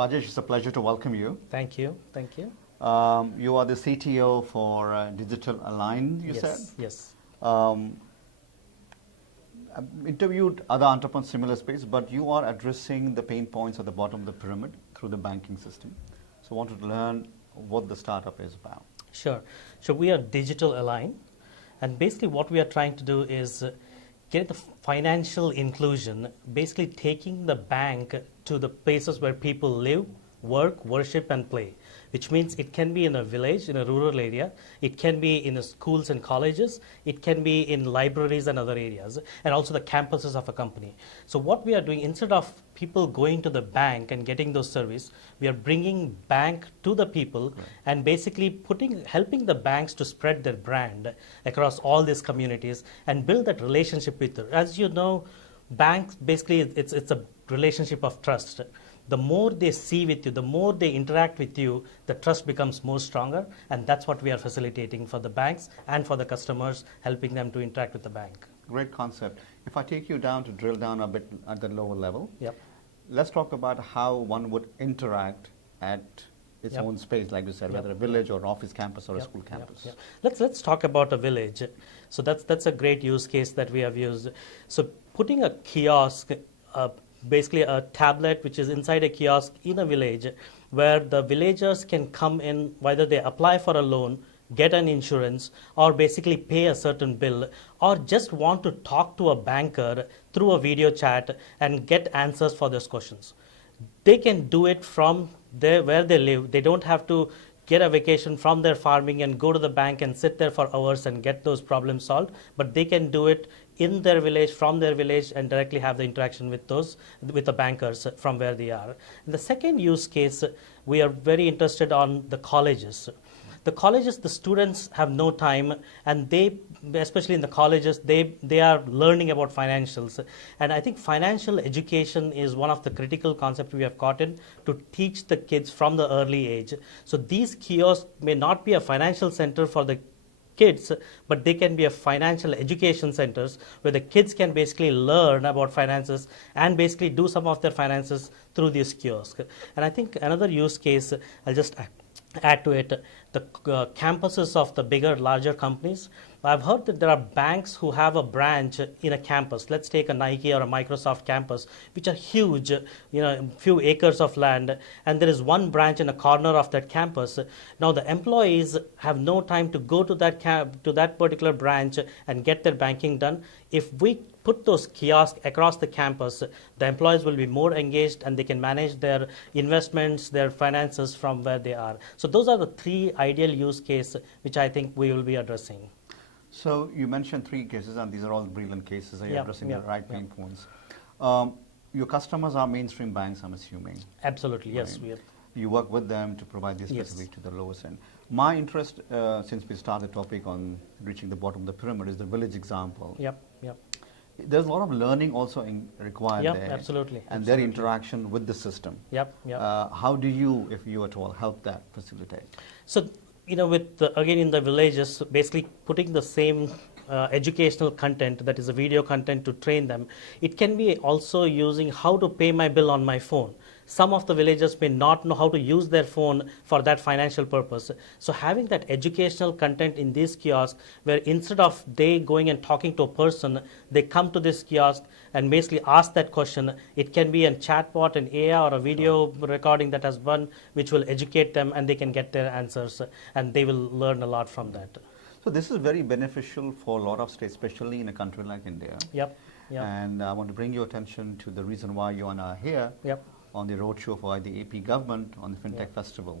Rajesh, it's a pleasure to welcome you. Thank you. Thank you. You are the CTO for Digital Align, you said? Yes. I've interviewed other entrepreneurs in similar space, but you are addressing the pain points at the bottom of the pyramid through the banking system. So I wanted to learn what the startup is about. Sure. So we are Digital Align, and basically what we are trying to do is get the financial inclusion, basically taking the bank to the places where people live, work, worship, and play, which means it can be in a village, in a rural area, it can be in the schools and colleges, it can be in libraries and other areas, and also the campuses of a company. So what we are doing, instead of people going to the bank and getting those services, we are bringing bank to the people and basically helping the banks to spread their brand across all these communities and build that relationship with them. As you know, banks, basically it's a relationship of trust. The more they see with you, the more they interact with you, the trust becomes more stronger, and that's what we are facilitating for the banks and for the customers, helping them to interact with the bank. Great concept. If I take you down to drill down a bit at the lower level, Yep. let's talk about how one would interact at its Yep. own space, like you said, whether a village or an office campus or a school campus. Let's talk about a village. So that's a great use case that we have used. So putting a kiosk, basically a tablet which is inside a kiosk in a village, where the villagers can come in, whether they apply for a loan, get an insurance, or basically pay a certain bill, or just want to talk to a banker through a video chat and get answers for those questions. They can do it from where they live. They don't have to get a vacation from their farming and go to the bank and sit there for hours and get those problems solved, but they can do it in their village, from their village, and directly have the interaction with the bankers from where they are. And the second use case, we are very interested on the colleges. The colleges, the students have no time, and they, especially in the colleges, they are learning about financials. And I think financial education is one of the critical concepts we have gotten to teach the kids from the early age. So these kiosks may not be a financial center for the kids, but they can be a financial education centers where the kids can basically learn about finances and basically do some of their finances through these kiosks. And I think another use case, I'll just add to it, the campuses of the larger companies. I've heard that there are banks who have a branch in a campus. Let's take a Nike or a Microsoft campus, which are huge, a few acres of land, and there is one branch in a corner of that campus. Now the employees have no time to go to that particular branch and get their banking done. If we put those kiosks across the campus, the employees will be more engaged and they can manage their investments, their finances from where they are. So those are the three ideal use cases which I think we will be addressing. So you mentioned three cases, and these are all brilliant cases. You're addressing the right pain points. Your customers are mainstream banks, I'm assuming. Absolutely, yes. Right. You work with them to provide this specific to the lowest end. My interest, since we started the topic on reaching the bottom of the pyramid, is the village example. Yep. There's a lot of learning also required there. Absolutely. And their interaction with the system. How do you, if you at all, help that facilitate? So, again in the villages, basically putting the same educational content, that is a video content, to train them. It can be also using how to pay my bill on my phone. Some of the villagers may not know how to use their phone for that financial purpose. So having that educational content in this kiosk, where instead of they going and talking to a person, they come to this kiosk and basically ask that question. It can be a chatbot, an AI, or a video recording that has one, which will educate them, and they can get their answers, and they will learn a lot from that. So this is very beneficial for a lot of states, especially in a country like India. Yep. And I want to bring your attention to the reason why you are here. On the roadshow for the AP government on the Fintech Festival.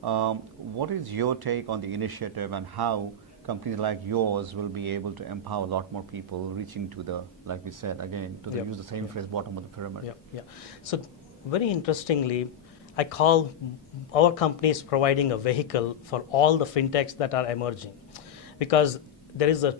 What is your take on the initiative and how companies like yours will be able to empower a lot more people reaching to the, like we said, again, to use the same phrase, bottom of the pyramid? So very interestingly, I call our companies providing a vehicle for all the fintechs that are emerging, because there is a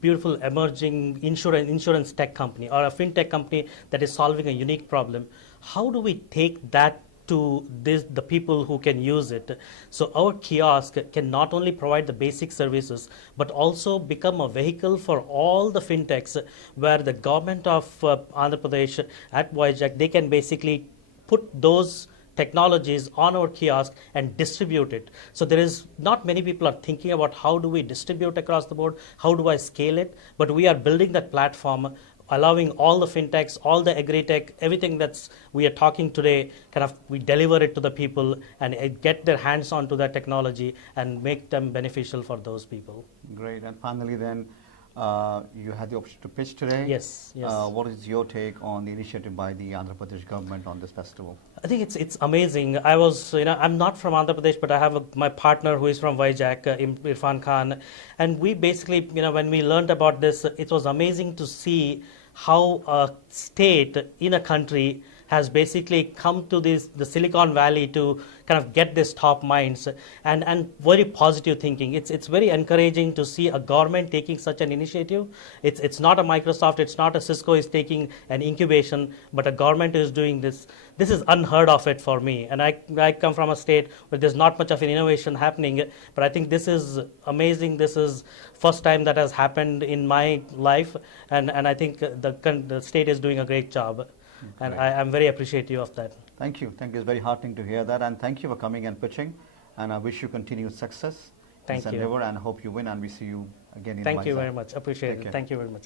beautiful emerging insurance tech company or a fintech company that is solving a unique problem. How do we take that to the people who can use it? So our kiosk can not only provide the basic services, but also become a vehicle for all the fintechs, where the government of Andhra Pradesh at Vizag, they can basically put those technologies on our kiosk and distribute it. So there is not many people are thinking about how do we distribute across the board, how do I scale it, but we are building that platform, allowing all the fintechs, all the agri-tech, everything that's we are talking today, kind of we deliver it to the people and get their hands onto that technology and make them beneficial for those people. Great. And finally then, you had the option to pitch today. Yes, yes. What is your take on the initiative by the Andhra Pradesh government on this festival? I think it's amazing. I was, I'm not from Andhra Pradesh, but I have my partner who is from Vizag, Irfan Khan, and we basically, when we learned about this, it was amazing to see how a state in a country has basically come to the Silicon Valley to kind of get this top minds and very positive thinking. It's very encouraging to see a government taking such an initiative. It's not a Microsoft, it's not a Cisco is taking an incubation, but a government is doing this. This is unheard of it for me. And I come from a state where there's not much of an innovation happening, but I think this is amazing. This is first time that has happened in my life, and I think the state is doing a great job. And I'm very appreciative of that. Thank you. Thank you. It's very heartening to hear that. And thank you for coming and pitching. And I wish you continued success. Thank you. And hope you win and we see you again in Thank you Vizag. very much. Appreciate it. Thank you very much.